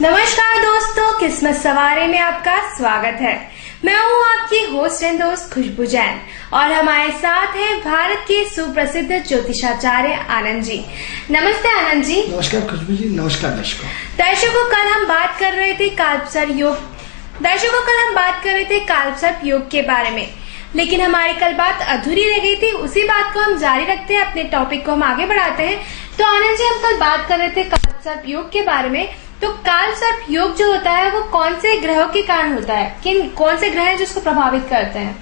नमस्कार दोस्तों, किस्मत सवारी में आपका स्वागत है। मैं हूँ आपकी होस्ट एंड दोस्त खुशबू जैन और हमारे साथ हैं भारत के सुप्रसिद्ध ज्योतिषाचार्य आनंद जी। नमस्ते आनंद जी। नमस्कार खुशबू जी। नमस्कार दर्शकों, कल हम बात कर रहे थे कालसर्प योग के बारे में, लेकिन हमारी कल बात अधूरी रह गई थी। उसी बात को हम जारी रखते हैं, अपने टॉपिक को हम आगे बढ़ाते हैं। तो आनंद जी, हम कल बात कर रहे थे कालसर्प योग के बारे में। तो कालसर्प योग जो होता है वो कौन से ग्रहों के कारण होता है, कौन से ग्रह हैं जिसको प्रभावित करते हैं?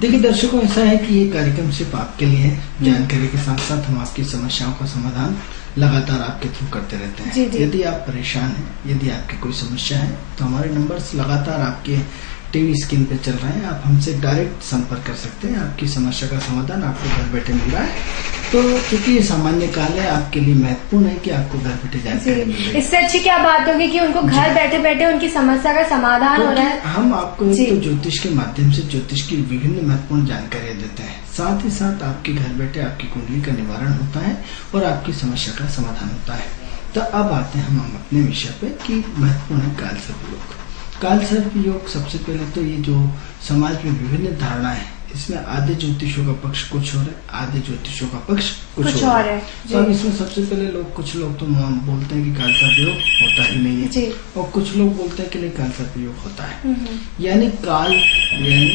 देखिए दर्शकों, ऐसा है कि ये कार्यक्रम सिर्फ आपके लिए है। जानकारी के साथ साथ हम आपकी समस्याओं का समाधान लगातार आपके थ्रू करते रहते हैं। यदि आप परेशान हैं, यदि आपकी कोई समस्या है, तो हमारे नंबर्स लगातार आपके टीवी स्क्रीन पे चल रहे हैं। आप हमसे डायरेक्ट संपर्क कर सकते हैं। आपकी समस्या का समाधान आपको घर बैठे मिल रहा है। तो क्योंकि ये सामान्य काल है, आपके लिए महत्वपूर्ण है कि आपको घर बैठे जानकारी मिल रही है। इससे अच्छी क्या बात होगी कि उनको घर बैठे बैठे उनकी समस्या का समाधान हो रहा है। हम आपको तो ज्योतिष के माध्यम से ज्योतिष की विभिन्न महत्वपूर्ण जानकारियां देते हैं। साथ ही साथ आपके घर बैठे आपकी कुंडली का निवारण होता है और आपकी समस्या का समाधान होता है। तो अब आते हैं हम अपने विषय पे कि महत्वपूर्ण है कालसर्प योग। कालसर्प योग, सबसे पहले तो ये जो समाज में विभिन्न धारणाएं है, इसमें आधे ज्योतिषों का पक्ष कुछ और है, आधे ज्योतिषों का पक्ष कुछ और है। तो अब इसमें सबसे पहले कुछ लोग तो बोलते हैं कि कालसर्प योग होता ही नहीं है, और कुछ लोग बोलते हैं कि नहीं कालसर्प योग होता है। यानी काल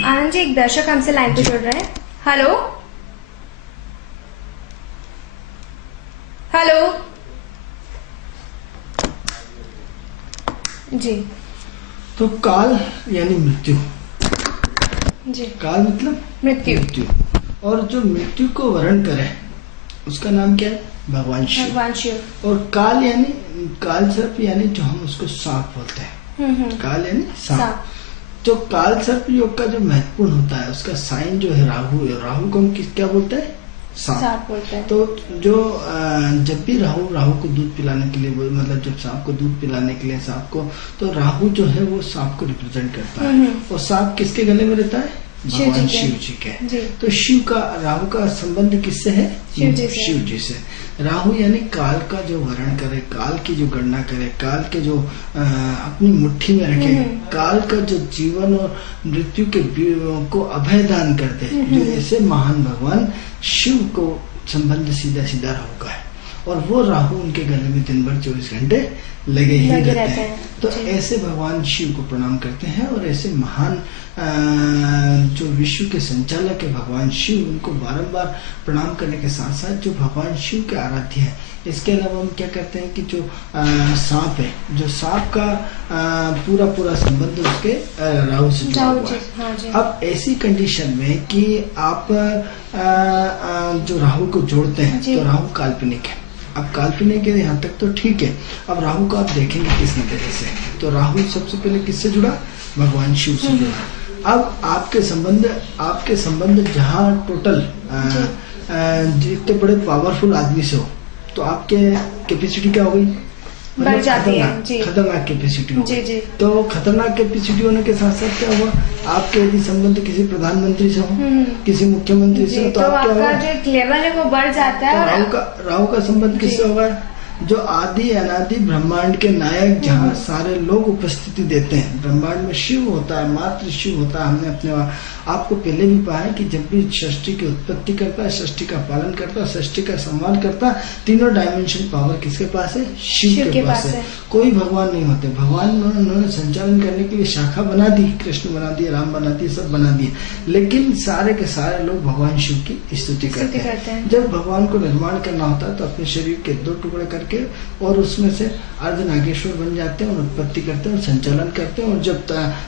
आनंद जी, एक दर्शक हमसे लाइन पे जुड़ रहे हैं। हेलो जी। तो काल यानी मृत्यु जी। काल मतलब मृत्यु। और जो मृत्यु को वर्ण करे उसका नाम क्या है? भगवान शिव। और काल यानी कालसर्प यानी जो हम उसको सांप बोलते हैं। काल यानी सांप। तो कालसर्प योग का जो महत्वपूर्ण होता है, उसका साइन जो है राहु है। राहु को हम क्या बोलते हैं? सांप बोलते हैं। तो जो जब भी राहु को दूध पिलाने के लिए, मतलब जब सांप को दूध पिलाने के लिए सांप को, तो राहु जो है वो सांप को रिप्रेजेंट करता है। और सांप किसके गले में रहता है? भगवान शिव जी के। तो शिव का राहु का संबंध किससे है? शिव जी से। राहु यानी काल का जो वर्ण करे, काल की जो गणना करे, काल के जो अपनी मुट्ठी में रखे, काल का जो जीवन और मृत्यु के को अभयदान करते, जो ऐसे महान भगवान शिव को संबंध सीधा सीधा राहु का है। और वो राहु उनके गले में दिन भर 24 घंटे लगे ही रहते हैं। तो ऐसे भगवान शिव को प्रणाम करते हैं। और ऐसे महान जो विश्व के संचालक है भगवान शिव, उनको बारंबार प्रणाम करने के साथ साथ जो भगवान शिव के आराध्य है, इसके अलावा हम क्या करते हैं कि जो सांप है, जो सांप का पूरा संबंध उसके राहु से जुड़ा हुआ है। अब ऐसी कंडीशन में कि आप जो राहु को जोड़ते हैं, तो राहु काल्पनिक है। अब काल्पनिक है, यहाँ तक तो ठीक है। अब राहु को आप देखेंगे किस नतीजे से, तो राहु सबसे पहले किससे जुड़ा? भगवान शिव से जुड़ा। अब आपके संबंध जहाँ टोटल जितने बड़े पावरफुल आदमी से हो, तो आपके कैपेसिटी क्या हो गई? बढ़ जाती है। खतरनाक कैपेसिटी हो गई। तो खतरनाक कैपेसिटी होने के साथ साथ क्या हुआ? आपके यदि संबंध किसी प्रधानमंत्री से हो, किसी मुख्यमंत्री से, तो आपका जो लेवल है वो बढ़ जाता है। तो राहु का संबंध किससे होगा? जो आदि अनादि ब्रह्मांड के नायक, जहाँ सारे लोग उपस्थिति देते हैं। ब्रह्मांड में शिव होता है, मात्र शिव होता है। हमने अपने आपको पहले भी पाया कि जब भी सृष्टि की उत्पत्ति करता है, सृष्टि का पालन करता है, सृष्टि का सम्मान करता है, तीनों डायमेंशन पावर किसके पास है? शिव के पास है। कोई भगवान नहीं होते। भगवान उन्होंने संचालन करने के लिए शाखा बना दी, कृष्ण बना दिए, राम बना दिए, सब बना दिए, लेकिन सारे के सारे लोग भगवान शिव की स्तुति करते हैं। जब भगवान को निर्माण करना होता है तो अपने शरीर के 2 टुकड़े करके और उसमें से अर्ध नागेश्वर बन जाते हैं और उत्पत्ति करते हैं और संचालन करते हैं। और जब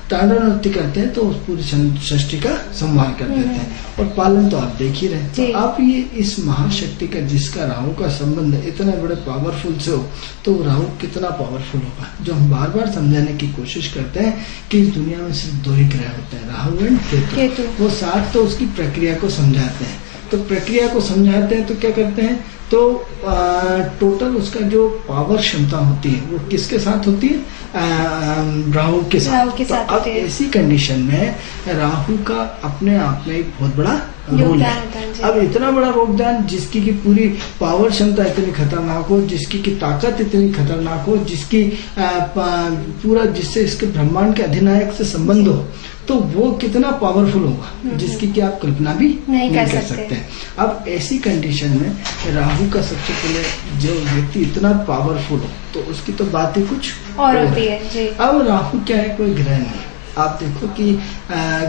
तांडव नृत्य करते हैं तो उस पूरी सृष्टि का संहार कर देते हैं। और पालन तो आप देख ही रहे। तो आप ये इस महाशक्ति का, जिसका राहु का संबंध इतना बड़े पावरफुल से हो, तो राहु कितना पावरफुल होगा, जो हम बार बार समझाने की कोशिश करते हैं कि इस दुनिया में सिर्फ 2 ही ग्रह होते हैं, राहु एंड केतु। वो साथ तो उसकी प्रक्रिया को समझाते हैं। तो प्रक्रिया को समझाते हैं तो क्या करते हैं? तो टोटल उसका जो पावर क्षमता होती है वो किसके साथ होती है? राहु के साथ। तो अब ऐसी कंडीशन में राहु का अपने आप में एक बहुत बड़ा रोल है। अब इतना बड़ा योगदान, जिसकी की पूरी पावर क्षमता इतनी खतरनाक हो, जिसकी की ताकत इतनी खतरनाक हो, जिसकी पूरा जिससे इसके ब्रह्मांड के अधिनायक से संबंध हो, तो वो कितना पावरफुल होगा जिसकी कि आप कल्पना भी नहीं कर सकते। अब ऐसी कंडीशन में राहु का सबसे पहले जो व्यक्ति इतना पावरफुल हो तो उसकी तो बात ही कुछ और होती है जी। अब राहु क्या है? कोई ग्रह नहीं। आप देखो कि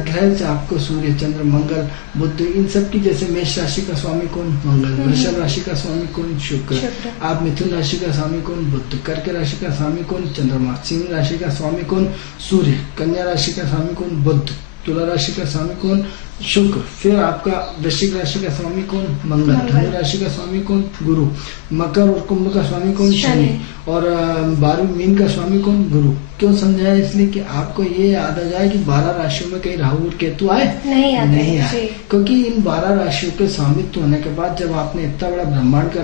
ग्रह से आपको सूर्य, चंद्र, मंगल, बुध, इन सब की, जैसे मेष राशि का स्वामी कौन? मंगल। वृषभ राशि का स्वामी कौन? शुक्र। आप मिथुन राशि का स्वामी कौन? बुध। कर्क राशि का स्वामी कौन? चंद्रमा। सिंह राशि का स्वामी कौन? सूर्य। कन्या राशि का स्वामी कौन? बुध। तुला राशि का स्वामी कौन? शुक्र। फिर आपका वृश्चिक राशि का स्वामी कौन? मंगल। धनु राशि का स्वामी कौन? गुरु। मकर और कुंभ का स्वामी कौन? शनि। और 12 मीन का स्वामी कौन? गुरु। क्यों समझाया? इसलिए कि आपको ये याद आ जाए कि 12 राशियों में कहीं राहु और केतु आए नहीं आए, क्योंकि इन 12 राशियों के स्वामित्व होने के बाद जब आपने इतना बड़ा ब्रह्मांड का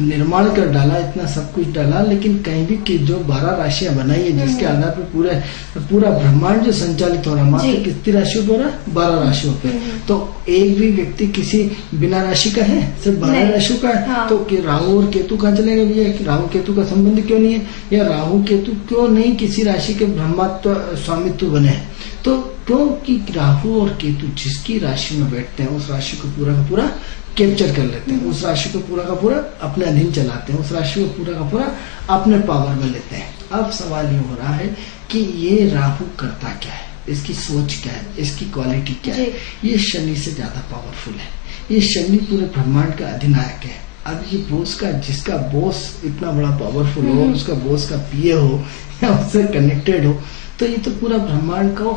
निर्माण कर डाला, इतना सब कुछ डाला, लेकिन कहीं भी जो 12 राशियां बनाई है जिसके आधार पर पूरा ब्रह्मांड जो संचालित हो रहा है, मात्र कितनी राशियों द्वारा? 12 राशियों पे। तो एक भी व्यक्ति किसी बिना राशि का है? सिर्फ 12 राशियों का है। हाँ। तो राहु और केतु कहाँ चलेंगे भैया? राहु केतु का संबंध क्यों नहीं है? या राहु केतु क्यों नहीं किसी राशि के ब्रह्मत्व स्वामित्व बने हैं? तो क्योंकि राहु और केतु जिसकी राशि में बैठते हैं उस राशि को पूरा का पूरा कैप्चर कर लेते हैं, उस राशि को पूरा का पूरा अपने अधीन चलाते हैं, उस राशि को पूरा का पूरा अपने पावर में लेते हैं। अब सवाल ये हो रहा है कि ये राहु करता क्या है, इसकी सोच क्या है, इसकी क्वालिटी क्या है? ये शनि से ज्यादा पावरफुल है। ये शनि पूरे ब्रह्मांड का अधिनायक है। अब ये बॉस का, जिसका बॉस इतना बड़ा पावरफुल हो, उसका बॉस का पीए हो या उससे कनेक्टेड हो, तो ये तो पूरा ब्रह्मांड का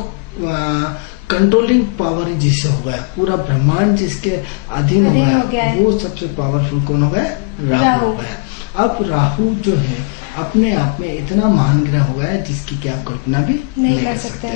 कंट्रोलिंग पावर ही जिससे हो गया, पूरा ब्रह्मांड जिसके अधीन हो गया, वो सबसे पावरफुल कौन हो गया? राहु हो गया। अब राहु जो है अपने आप में इतना महान ग्रह हो गया है जिसकी क्या आप कल्पना भी नहीं कर सकते।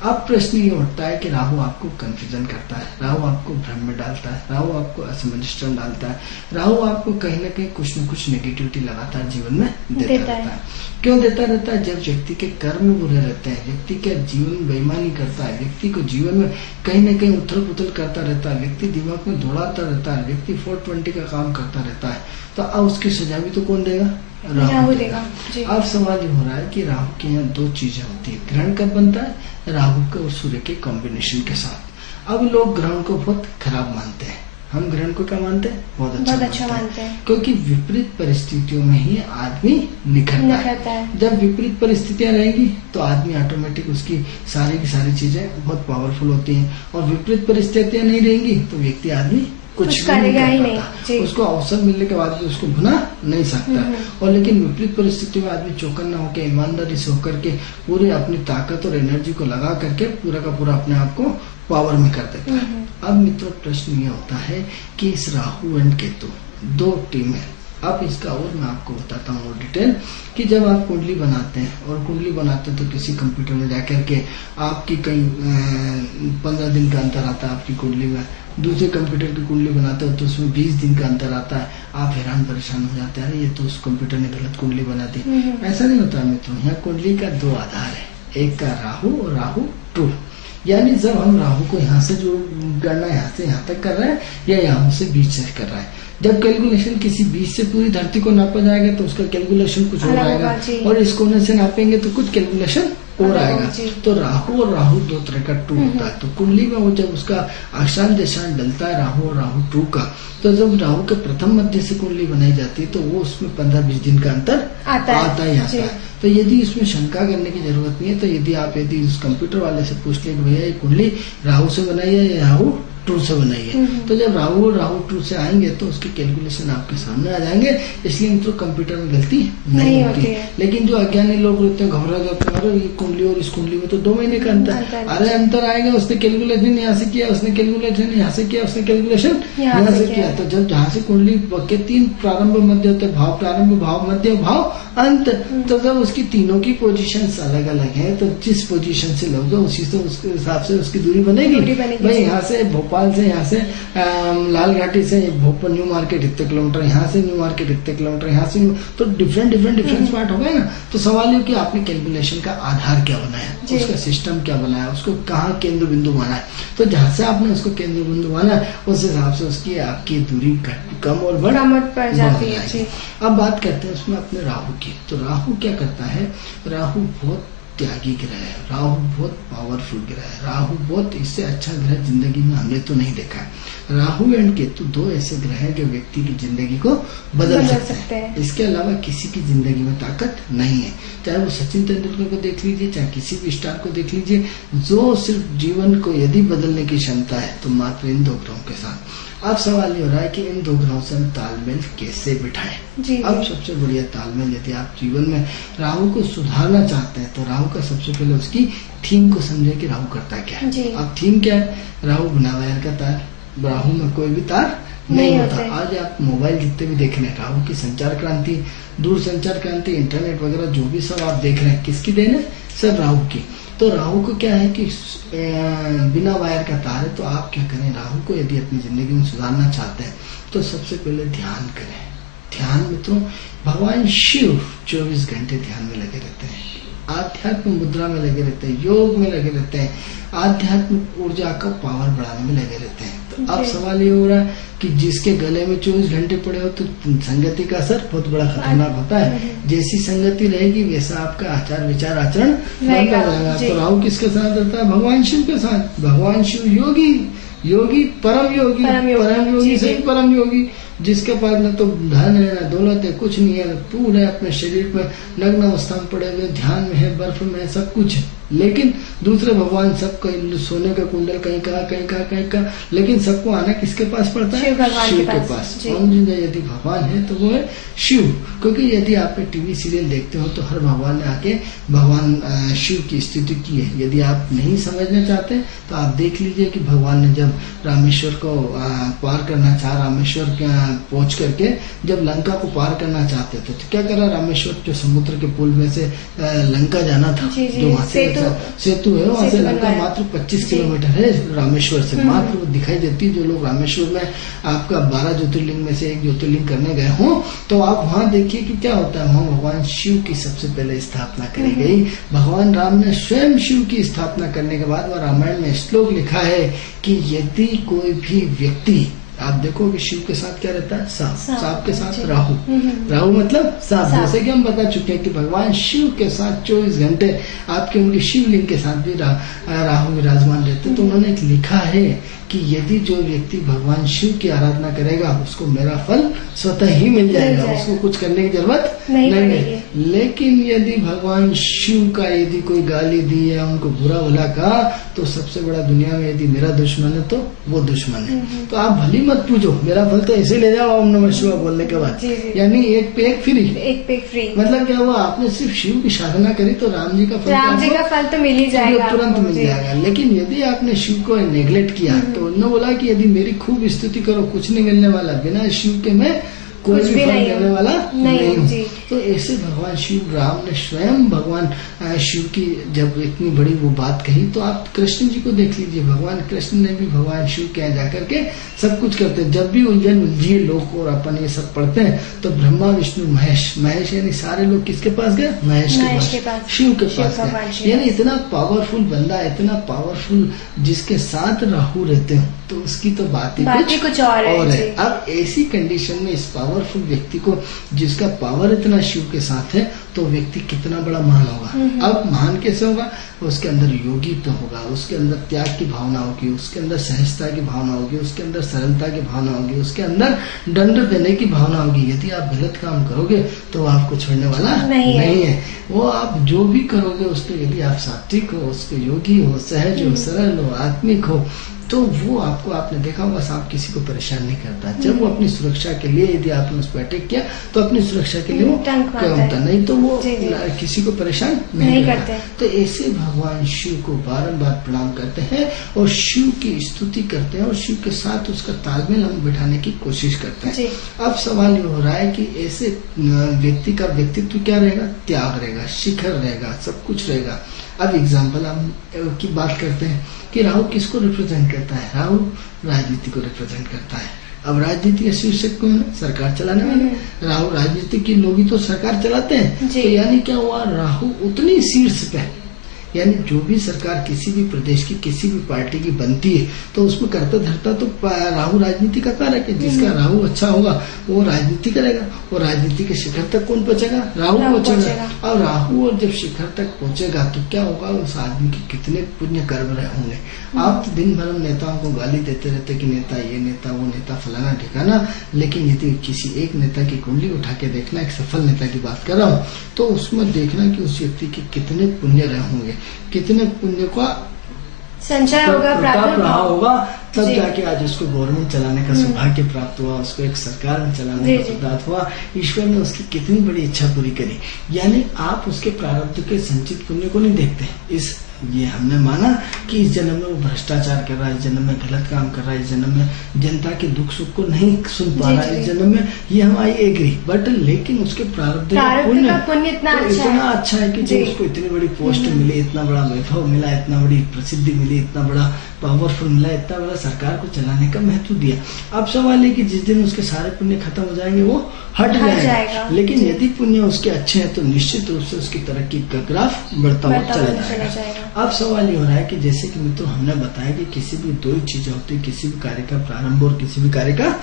अब प्रश्न ये उठता है कि राहु आपको कंफ्यूजन करता है, राहु आपको भ्रम में डालता है, राहु आपको असमंजस में डालता है, राहु आपको कहीं ना कहीं कुछ न कुछ नेगेटिविटी लगातार जीवन में देता रहता है। क्यों देता रहता है? जब व्यक्ति के कर्म बुरे रहते हैं, व्यक्ति के जीवन में बेईमानी करता है, व्यक्ति को जीवन में कहीं न कहीं उथल पुथल करता रहता है, व्यक्ति दिमाग में दौड़ाता रहता है, व्यक्ति 420 का काम करता रहता है, तो अब उसकी सजा भी तो कौन देगा? राहु देगा। अब सवाल ये हो रहा है कि राहु के यहाँ 2 चीजें होती है। ग्रहण कब बनता है? राहु के और सूर्य के कॉम्बिनेशन के साथ। अब लोग ग्रहण को बहुत खराब मानते हैं, हम ग्रहण को क्या मानते हैं? बहुत अच्छा मानते हैं, क्योंकि विपरीत परिस्थितियों में ही आदमी निखरता है। जब विपरीत परिस्थितियां रहेंगी तो आदमी ऑटोमेटिक उसकी सारी की सारी चीजें बहुत पावरफुल होती हैं, और विपरीत परिस्थितियां नहीं रहेंगी तो व्यक्ति आदमी कुछ करेगा ही नहीं। उसको अवसर मिलने के बाद भी उसको भुना नहीं सकता। और लेकिन विपरीत परिस्थितियों में आदमी चौकन्ना होकर, ईमानदारी से होकर के पूरी अपनी ताकत और एनर्जी को लगा करके पूरा का पूरा अपने आप को पावर में कर देता है। अब मित्रों प्रश्न ये होता है कि इस राहु एंड केतु 2 टीम है। अब इसका और मैं आपको बताता हूँ डिटेल कि जब आप कुंडली बनाते हैं, और कुंडली बनाते हैं तो किसी कंप्यूटर में जाकर के आपकी कहीं 15 दिन का अंतर आता है आपकी कुंडली में, दूसरे कंप्यूटर की कुंडली बनाते हो तो उसमें 20 दिन का अंतर आता है। आप हैरान परेशान हो जाते हैं, अरे ये तो उस कंप्यूटर ने गलत कुंडली बना दी। ऐसा नहीं होता मित्रों, यहाँ कुंडली का 2 आधार है, एक का राहु और राहु ट्रू। यानी जब हम राहु को यहाँ से जो गणना यहाँ से यहाँ तक कर रहे हैं या यहाँ से बीच से कर रहे हैं, जब कैलकुलेशन किसी बीच से पूरी धरती को नापा जाएगा तो उसका कैलकुलेशन कुछ और आएगा, और इस कोने से नापेंगे तो कुछ कैलकुलेशन और आएगा। तो राहु और राहु 2 तरह का टू होता है। तो कुंडली में वो जब उसका आशान देशान डलता है राहु और राहु टू का, तो जब राहु के प्रथम मध्य से कुंडली बनाई जाती है तो वो उसमें 15-20 दिन का अंतर आता ही है। तो यदि इसमें शंका करने की जरूरत नहीं है, तो यदि उस कंप्यूटर वाले से पूछ ले भैया ये कुंडली राहु से बनाई है या राहु टू से बनाई है, तो जब राहु और राहु टू से आएंगे तो उसके कैलकुलेशन आपके सामने आ जाएंगे। इसलिए मित्रों कंप्यूटर में गलती नहीं होती। लेकिन जो अज्ञानी लोग रहते हैं, घबरा जाते हैं, अरे ये कुंडली और इस कुंडली में तो 2 महीने का अंतर, अरे अंतर आएगा, उसने कैलकुलेशन यहाँ से किया, उसने कैलकुलेशन यहाँ से किया, उसने कैलकुलेशन यहाँ से किया। तो जब जहाँ से कुंडली के 3 प्रारंभ मध्य होते हैं, भाव प्रारंभ, भाव मध्य, भाव अंत, तो जब उसकी तीनों की पोजीशन अलग अलग है तो जिस पोजीशन से लोगे उसी से उसके हिसाब से उसकी दूरी बनेगी। भाई यहाँ से भोपाल भोपाल से यहाँ से लाल घाटी से भोपाल न्यू मार्केट इतने किलोमीटर, यहाँ से न्यू मार्केट इतने किलोमीटर, यहाँ से तो डिफरेंट स्पॉट हो गए ना। तो सवाल ये कि आपने कैलकुलेशन का आधार क्या बनाया, उसका सिस्टम क्या बनाया, उसको कहाँ केंद्र बिंदु माना है। तो जहाँ से आपने उसको केंद्र बिंदु माना है उस हिसाब से उसकी आपकी दूरी कम और बढ़ जाती है। अब बात करते हैं उसमें अपने राहु की। तो राहु क्या करता है, राहु बहुत त्यागी ग्रह है, राहु बहुत पावरफुल ग्रह है, राहु बहुत इससे अच्छा ग्रह जिंदगी में हमने तो नहीं देखा है। राहु एंड केतु दो ऐसे ग्रह हैं जो व्यक्ति की जिंदगी को बदल सकते हैं। इसके अलावा किसी की जिंदगी में ताकत नहीं है। चाहे वो सचिन तेंदुलकर को देख लीजिए, चाहे किसी भी स्टार को देख लीजिए, जो सिर्फ जीवन को यदि बदलने की क्षमता है तो मात्र इन दो ग्रहों के साथ। अब सवाल ये हो रहा है कि इन दो ग्रहों से हम तालमेल कैसे बिठाएं। अब सबसे बढ़िया तालमेल, यदि आप जीवन में राहु को सुधारना चाहते हैं तो राहु का सबसे पहले उसकी थीम को समझे कि राहु करता क्या है। अब थीम क्या है, राहु बिना वायर का तार, राहु में कोई भी तार नहीं होता। आज आप मोबाइल जितने भी देख रहे हैं, राहु की संचार क्रांति, दूर संचार क्रांति, इंटरनेट वगैरह जो भी सब आप देख रहे हैं, किसकी देन है, सब राहु की। तो राहु को क्या है कि बिना वायर का तार है। तो आप क्या करें, राहु को यदि अपनी जिंदगी में सुधारना चाहते हैं तो सबसे पहले ध्यान करें। ध्यान मित्रों, भगवान शिव 24 घंटे ध्यान में लगे रहते हैं, आध्यात्म मुद्रा में लगे रहते हैं, योग में लगे रहते हैं, आध्यात्मिक ऊर्जा का पावर बढ़ाने में लगे रहते हैं। तो अब सवाल ये हो रहा है कि जिसके गले में 24 घंटे पड़े हो तो संगति का असर बहुत बड़ा खतरनाक होता है। जैसी संगति रहेगी वैसा आपका आचार विचार आचरण बनता रहेगा। तो राहु किसके साथ रहता है, भगवान शिव के साथ। भगवान शिव योगी परम योगी से परम योगी, जिसके पास न तो धन है न दौलत है, कुछ नहीं है, पूरे अपने शरीर पर नग्न अवस्था में पड़े हुए, ध्यान में है, बर्फ में है, सब कुछ है। लेकिन दूसरे भगवान सब कहीं सोने का कुंडल कहीं का, लेकिन सबको आना किसके पास पड़ता है, शिव के पास। यदि भगवान है तो वो है शिव। क्योंकि यदि आप टीवी सीरियल देखते हो तो हर भगवान ने आके भगवान शिव की स्तुति की है। यदि आप नहीं समझना चाहते तो आप देख लीजिए कि भगवान ने जब रामेश्वर को पार करना चाहा, रामेश्वर पहुंच करके जब लंका को पार करना चाहते थे तो क्या करा, रामेश्वर जो समुद्र के पुल में से लंका जाना था, जो वहां से सेतु है, वहां से लंका मात्र 25 किलोमीटर है रामेश्वर से, मात्र वो दिखाई देती है। जो लोग रामेश्वर में आपका 12 ज्योतिर्लिंग में से एक ज्योतिर्लिंग करने गए हो तो आप वहां देखिए कि क्या होता है। वहां भगवान शिव की सबसे पहले स्थापना करी गई। भगवान राम ने स्वयं शिव की स्थापना करने के बाद वह रामायण में श्लोक लिखा है कि यदि कोई भी व्यक्ति, आप देखो कि शिव के साथ क्या रहता है, सांप के साथ राहु, राहु मतलब सांप। जैसे कि हम बता चुके हैं कि भगवान शिव के साथ 24 घंटे आपके उनके शिवलिंग के साथ भी राहु विराजमान रहते। तो उन्होंने लिखा है कि यदि जो व्यक्ति भगवान शिव की आराधना करेगा उसको मेरा फल स्वतः ही मिल जाएगा, उसको कुछ करने की जरूरत नहीं है। लेकिन यदि भगवान शिव का यदि कोई गाली दी है, उनको बुरा भला कहा, तो सबसे बड़ा दुनिया में यदि मेरा दुश्मन है तो वो दुश्मन है। तो आप भली मत पूछो, मेरा फल तो ऐसे ले जाओ ओम नमः शिवाय बोलने के बाद, यानी एक पे एक फ्री। मतलब क्या हुआ, आपने सिर्फ शिव की साधना करी तो राम जी का फल तो मिल ही जाएगा, तुरंत मिल जाएगा। लेकिन यदि आपने शिव को नेग्लेक्ट किया तो उन्होंने बोला कि यदि मेरी खूब स्तुति करो कुछ नहीं मिलने वाला, बिना शिव के मैं कोई भी फल देने वाला नहीं। तो ऐसे भगवान शिव, राम ने स्वयं भगवान शिव की जब इतनी बड़ी वो बात कही, तो आप कृष्ण जी को देख लीजिए। भगवान कृष्ण ने भी भगवान शिव के यहाँ जाकर के सब कुछ करते हैं। जब भी उलझिए लोग और अपन ये सब पढ़ते हैं तो ब्रह्मा विष्णु महेश यानी सारे लोग किसके पास गए, महेश के पास, शिव के पास गए। यानी इतना पावरफुल बंदा, इतना पावरफुल जिसके साथ राहु रहते हैं तो उसकी तो बात ही कुछ और है। अब ऐसी कंडीशन में इस पावरफुल व्यक्ति को, जिसका पावर इतना शिव के साथ है, तो व्यक्ति कितना बड़ा महान होगा। अब महान कैसे होगा, उसके अंदर योगी तो होगा, उसके अंदर त्याग की भावना होगी, उसके अंदर सहजता की भावना होगी, उसके अंदर सरलता की भावना होगी, उसके अंदर दंड देने की भावना होगी। यदि आप गलत काम करोगे तो आपको छोड़ने वाला नहीं है। वो आप जो भी करोगे उसको, यदि आप सात्विक हो, उसको योगी हो, सहज हो, सरल हो, आत्मिक हो, तो वो आपको, आपने देखा होगा सांप किसी को परेशान नहीं करता। जब वो अपनी सुरक्षा के लिए, यदि आपने उस पर अटैक किया तो अपनी सुरक्षा के लिए वो क्या होता, नहीं तो वो किसी को परेशान नहीं करता। तो ऐसे भगवान शिव को बारंबार प्रणाम करते हैं और शिव की स्तुति करते हैं और शिव के साथ उसका तालमेल हम बिठाने की कोशिश करते हैं। अब सवाल ये हो रहा है कि ऐसे व्यक्ति का व्यक्तित्व क्या रहेगा, त्याग रहेगा, शिखर रहेगा, सब कुछ रहेगा। अब एग्जाम्पल हम की बात करते हैं कि राहु किसको रिप्रेजेंट करता है। राहु राजनीति को रिप्रेजेंट करता है। अब राजनीति का शीर्षक कौन है? सरकार चलाने वाले। राहु राजनीति के लोग ही तो सरकार चलाते हैं। तो यानी क्या हुआ, राहु उतनी शीर्ष पे, यानी जो भी सरकार किसी भी प्रदेश की किसी भी पार्टी की बनती है तो उसमें करता धरता तो राहु राजनीति का कारक है। जिसका राहु अच्छा होगा वो राजनीति करेगा, और राजनीति के शिखर तक कौन पहुंचेगा? राहु पहुंचेगा। और राहु और जब शिखर तक पहुंचेगा तो क्या होगा, उस आदमी के कितने पुण्य कर्म रहे होंगे। आप तो दिन भर नेताओं को गाली देते रहते कि नेता ये नेता वो नेता फलाना ठिकाना, लेकिन यदि किसी एक नेता की कुंडली उठा के देखना, एक सफल नेता की बात कर रहा हूँ, तो उसमें देखना कि उस व्यक्ति के कितने पुण्य रहे होंगे, कितने पुण्य का संचय होगा, प्राप्त रहा होगा, तब जाके आज उसको गवर्नमेंट चलाने का सौभाग्य प्राप्त हुआ, उसको एक सरकार में चलाने का सौभाग्य हुआ। ईश्वर ने उसकी कितनी बड़ी इच्छा पूरी करी। यानी आप उसके प्रारब्ध के संचित पुण्य को नहीं देखते। ये हमने माना कि इस जन्म में वो भ्रष्टाचार कर रहा है, इस जन्म में गलत काम कर रहा है, इस जन्म में जनता के दुख सुख को नहीं सुन पा रहा है, इस जन्म में ये हम आई एग्री, बट लेकिन उसके प्रारब्ध का पुण्य इतना अच्छा है कि जो उसको इतनी बड़ी पोस्ट मिली, इतना बड़ा वैभव मिला, इतना बड़ी प्रसिद्धि मिली, इतना बड़ा पावरफुल मिला, इतना बड़ा सरकार को चलाने का महत्व दिया। अब सवाल है कि जिस दिन उसके सारे पुण्य खत्म हो जाएंगे वो हट जाएगा। लेकिन यदि पुण्य उसके अच्छे हैं तो निश्चित रूप से उसकी तरक्की का ग्राफ बढ़ता हुआ चला जाएगा। अब सवाल ये हो रहा है कि जैसे कि मित्रों हमने बताया कि किसी भी दो ही चीजें होती है, किसी भी कार्य का प्रारंभ और किसी भी कार्य का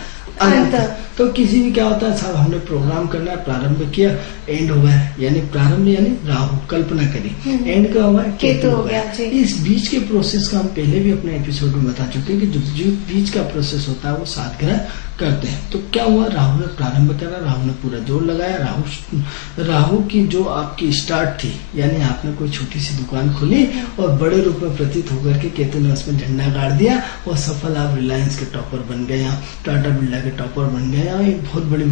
अंत। तो किसी भी क्या होता है साहब, हमने प्रोग्राम करना है, प्रारंभ किया, एंड हो गया। यानी प्रारंभ यानी राहु, कल्पना करी, एंड का हुआ केतु हो गया। इस बीच के प्रोसेस का हम पहले भी अपने एपिसोड में बता चुके हैं कि जो बीच का प्रोसेस होता है वो 7 ग्रह करते हैं। तो क्या हुआ, राहु ने प्रारंभ करा, राहु ने पूरा जोर लगाया। राहु की जो आपकी स्टार्ट थी, यानी आपने कोई छोटी सी दुकान खोली और बड़े रूप में प्रतीत होकर के केतु ने उसमें झंडा गाड़ दिया और सफल आप रिलायंस के टॉपर बन गए, टाटा बिरला के टॉपर बन गए, एक बहुत बड़ी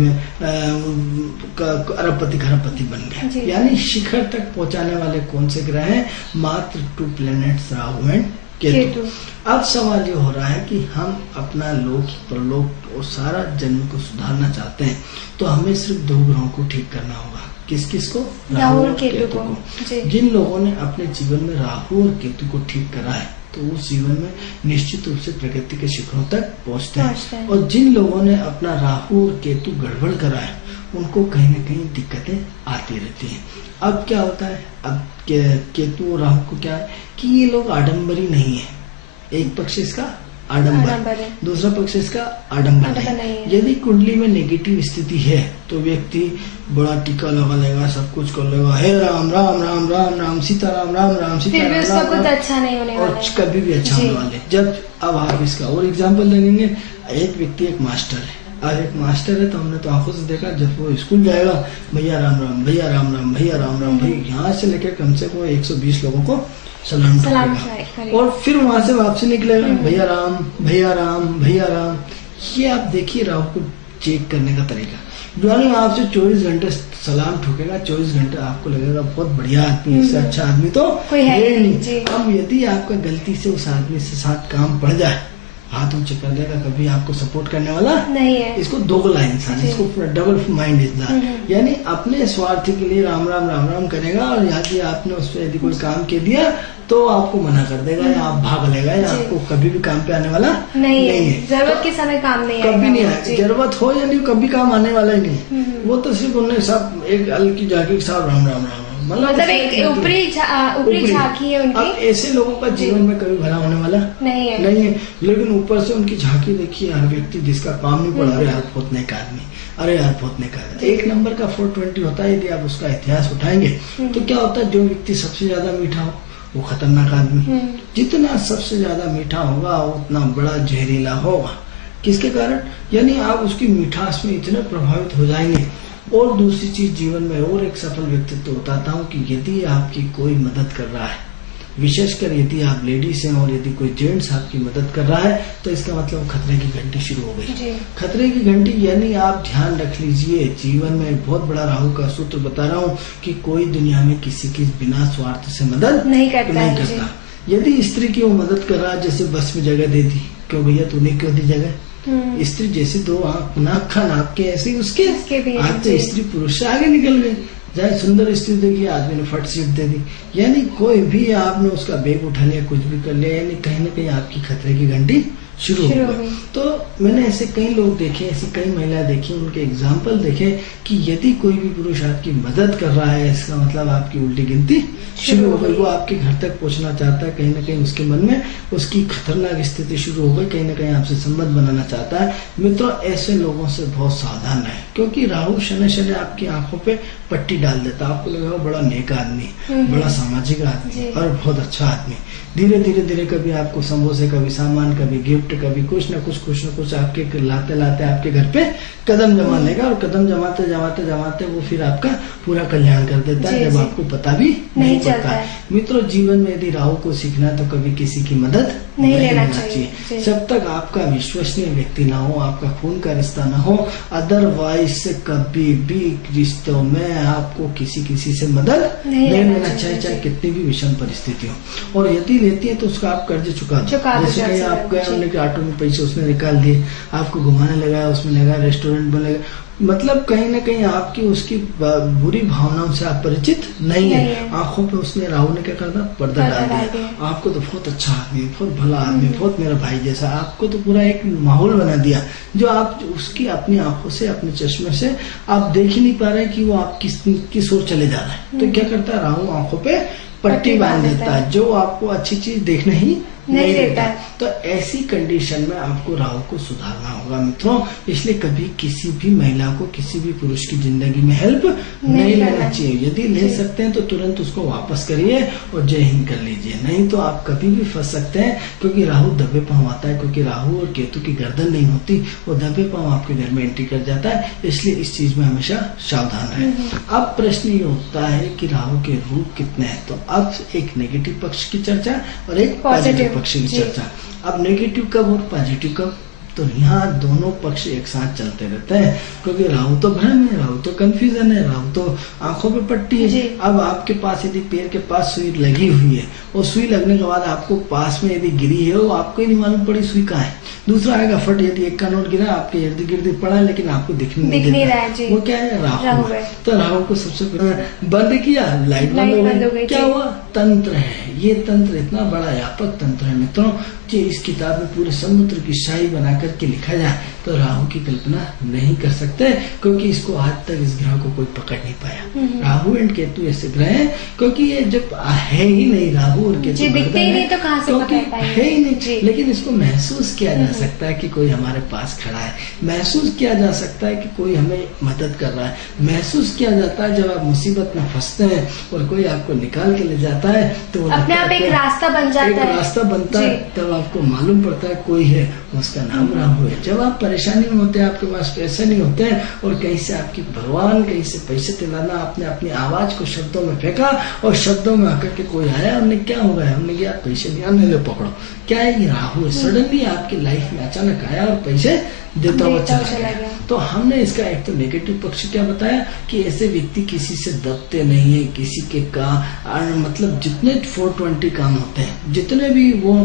अरबपति खरबपति बन गए। यानी शिखर तक पहुंचाने वाले कौन से ग्रह हैं? मात्र 2 प्लैनेट्स, राहु एंड केतु। अब सवाल ये हो रहा है कि हम अपना लोक परलोक और सारा जन्म को सुधारना चाहते हैं तो हमें सिर्फ 2 ग्रहों को ठीक करना होगा। किस किस को? राहु और केतु को। जिन लोगों ने अपने जीवन में राहु और केतु को ठीक करा है तो उस जीवन में निश्चित रूप से प्रगति के शिखरों तक पहुंचते हैं। और जिन लोगों ने अपना राहु और केतु गड़बड़ करा है उनको कहीं न कहीं दिक्कतें आती रहती हैं। अब क्या होता है, अब केतु और राहु को क्या है कि ये लोग आडंबरी नहीं है। एक पक्ष इसका आडंबर, दूसरा पक्ष इसका आडंबर नहीं। यदि कुंडली में नेगेटिव स्थिति है तो व्यक्ति बड़ा टीका लगा लेगा, सब कुछ कर लेगा, हे राम राम राम राम राम सीताराम राम राम सीताराम, कुछ अच्छा नहीं होने वाला, और कभी भी अच्छा होने वाले। जब अब आप इसका और एग्जाम्पल देंगे, एक व्यक्ति एक मास्टर है, आज एक मास्टर है तो हमने तो आंखों से देखा जब वो स्कूल जाएगा, भैया राम राम, भैया राम राम, भैया राम राम, भैया यहाँ से लेकर कम से कम 120 लोगों को सलाम ठोकेगा और फिर वहां से वापसी निकलेगा, भैया राम भैया राम भैया राम। ये आप देखिए राहु को चेक करने का तरीका, जो आपसे 24 घंटे सलाम ठोकेगा, 24 घंटे आपको लगेगा बहुत बढ़िया आदमी, इससे अच्छा आदमी तो है नहीं। अब यदि आपका गलती से उस आदमी से साथ काम पड़ जाए, हाथ ऊंचे कर देगा, कभी आपको सपोर्ट करने वाला नहीं है। इसको दोगला इंसान, इसको डबल माइंड इंसान, यानी अपने स्वार्थ के लिए राम राम राम राम करेगा और यदि आपने उस पर यदि कोई काम के दिया तो आपको मना कर देगा या आप भाग लेगा या आपको कभी भी काम पे आने वाला नहीं है। जरूरत के समय काम नहीं कभी नहीं आएगा, जरूरत हो या नहीं कभी काम आने वाला ही नहीं। वो तो सिर्फ उन्हें सब एक अल की जाके साहब राम राम राम, मतलब एक ऊपरी झांकी है उनकी। अब ऐसे लोगों का जीवन में कभी भला होने वाला नहीं है। लेकिन ऊपर से उनकी झांकी देखिए, हर व्यक्ति जिसका काम नहीं पड़ा, अरे यार बहुत नेक आदमी, अरे यार बहुत नेक आदमी, 1 नंबर का 420 होता है। यदि आप उसका इतिहास उठाएंगे तो क्या होता है, जो व्यक्ति सबसे ज्यादा मीठा हो वो खतरनाक आदमी, जितना सबसे ज्यादा मीठा होगा उतना बड़ा जहरीला होगा। किसके कारण? यानी आप उसकी मिठास में इतने प्रभावित हो जाएंगे। और दूसरी चीज जीवन में और एक सफल व्यक्तित्व बताता हूँ कि यदि आपकी कोई मदद कर रहा है, विशेषकर यदि आप लेडीज हैं और यदि कोई जेंट्स आपकी मदद कर रहा है तो इसका मतलब खतरे की घंटी शुरू हो गई। खतरे की घंटी यानी आप ध्यान रख लीजिए, जीवन में बहुत बड़ा राहु का सूत्र बता रहा हूँ कि कोई दुनिया में किसी की बिना स्वार्थ से मदद नहीं करता। यदि स्त्री की वो मदद कर रहा, जैसे बस में जगह दे दी, क्यों भैया तूने क्यों दी जगह? स्त्री जैसे 2 आँख नाक खा नाप के ऐसे उसके आज तो स्त्री पुरुष से आगे निकल गए। जहाँ सुंदर स्त्री देखी आदमी ने फट सीट दे दी, यानी कोई भी आपने उसका बैग उठा लिया, कुछ भी कर लिया, यानी कहीं ना कहीं आपकी खतरे की घंटी शुरू हो गई। तो मैंने ऐसे कई लोग देखे, ऐसी कई महिलाएं देखी, उनके एग्जाम्पल देखे कि यदि कोई भी पुरुष आपकी मदद कर रहा है, इसका मतलब आपकी उल्टी गिनती शुरू हो गई। वो आपके घर तक पहुंचना चाहता है, कहीं ना कहीं उसके मन में उसकी खतरनाक स्थिति शुरू हो गई, कहीं ना कहीं आपसे संबंध बनाना चाहता है। मित्रों, ऐसे लोगों से बहुत सावधान रहे, क्योंकि राहु शनि शनि आपकी आंखों पे पट्टी डाल देता है। आपको लगेगा बड़ा नेक आदमी, बड़ा सामाजिक आदमी और बहुत अच्छा आदमी। धीरे धीरे धीरे कभी आपको समोसे, कभी सामान, कभी गिफ्ट, कभी कुछ न कुछ आपके लाते लाते आपके घर पे कदम जमा लेगा, और कदम जमाते जमाते जमाते वो फिर आपका पूरा कल्याण कर देता है, जब आपको पता भी नहीं चलता। मित्रों, जीवन में यदि राहु को सीखना है तो कभी किसी की मदद नहीं लेना चाहिए जब तक आपका विश्वसनीय व्यक्ति ना हो, आपका खून का रिश्ता ना हो। अदरवाइज कभी भी रिश्तों में आपको किसी से मदद नहीं लेना चाहिए, चाहे कितनी भी विषम परिस्थिति हो। और यदि लेती है तो उसका आप कर्ज चुका दो। जैसे कहीं आप गए, उन्होंने ऑटो में पैसे उसने निकाल दिए, आपको घुमाने लगा, उसमें लगा, रेस्टोरेंट में लगा, मतलब कहीं ना कहीं आपकी उसकी बुरी भावनाओं से आप परिचित नहीं है। आंखों पे उसने, राहु ने क्या करना, पर्दा डाल दिया। आपको तो बहुत अच्छा आदमी, बहुत भला आदमी, बहुत मेरा भाई जैसा, आपको तो पूरा एक माहौल बना दिया जो आप उसकी अपनी आंखों से, अपने चश्मे से आप देख ही नहीं पा रहे कि वो आप किस ओर चले जा रहे हैं। तो क्या करता है, राहु आंखों पे पट्टी बांध देता है, जो आपको अच्छी चीज देखने ही नहीं देता। तो ऐसी कंडीशन में आपको राहु को सुधारना होगा मित्रों। इसलिए कभी किसी भी महिला को, किसी भी पुरुष की जिंदगी में हेल्प नहीं लेना चाहिए। यदि ले सकते हैं तो तुरंत उसको वापस करिए और जय हिंद कर लीजिए, नहीं तो आप कभी भी फंस सकते हैं, क्योंकि राहु दबे पांव आता है। क्योंकि राहु और केतु की गर्दन नहीं होती, वो दबे पांव आपके घर में एंट्री कर जाता है। इसलिए इस चीज में हमेशा सावधान रहे। अब प्रश्न ये उठता है कि राहु के रूप कितने हैं। तो अब एक नेगेटिव पक्ष की चर्चा और एक पॉजिटिव पक्ष की चर्चा। अब नेगेटिव कब और पॉजिटिव कब, तो यहाँ दोनों पक्ष एक साथ चलते रहते हैं, क्योंकि राहु तो भ्रम है, राहु तो कंफ्यूजन है, राहु तो आंखों पे पट्टी है। अब आपके पास यदि पैर के पास सुई लगी हुई है, और सुई लगने के बाद आपको पास में यदि गिरी है, वो आपको ही नहीं मालूम पड़ी सुई कहाँ है। दूसरा आएगा फट, यदि एक का नोट गिरा आपके इर्द गिर्द पड़ा, लेकिन आपको दिख नहीं रहा है, वो क्या है, राहु है। तो राहु को सबसे बंद किया, लाइट बंद हो गई, क्या हुआ, तंत्र है। ये तंत्र इतना बड़ा व्यापक तंत्र है मित्रों, कि इस किताब में पूरे समुद्र की शाही बना करके लिखा जाए तो राहु की कल्पना नहीं कर सकते, क्योंकि इसको आज तक इस ग्रह को कोई पकड़ नहीं पाया। राहु एंड केतु ऐसे ग्रह हैं, क्योंकि ये जब है ही नहीं, राहु और केतु दिखते ही नहीं तो कहाँ से पकड़ पाएंगे, है ही नहीं। लेकिन इसको महसूस किया जा सकता है कि कोई हमारे पास खड़ा है, महसूस किया जा सकता है कि कोई हमें मदद कर रहा है, महसूस किया जाता है जब आप मुसीबत में फंसते हैं और कोई आपको निकाल के ले जाता है, तो अपने आप एक रास्ता बन जाता है, एक रास्ता बनता है। तब आपको मालूम पड़ता है कोई है, उसका नाम राहु है। जब आप परेशानी में होते हैं, आपके पास पैसे नहीं होते हैं, और कहीं से आपकी भगवान कहीं से पैसे दिलाना, आपने अपनी आवाज को शब्दों में फेंका और शब्दों में आकर के कोई आया, हमने क्या हो गया, हमने क्या पैसे दिया, ले पकड़ो, क्या है ये राहु है। सडनली आपकी लाइफ में अचानक आया और पैसे देता हुआ चला गया। तो हमने इसका एक तो नेगेटिव पक्ष क्या बताया कि ऐसे व्यक्ति किसी से दबते नहीं है, किसी के मतलब जितने 420 काम होते हैं, जितने भी वो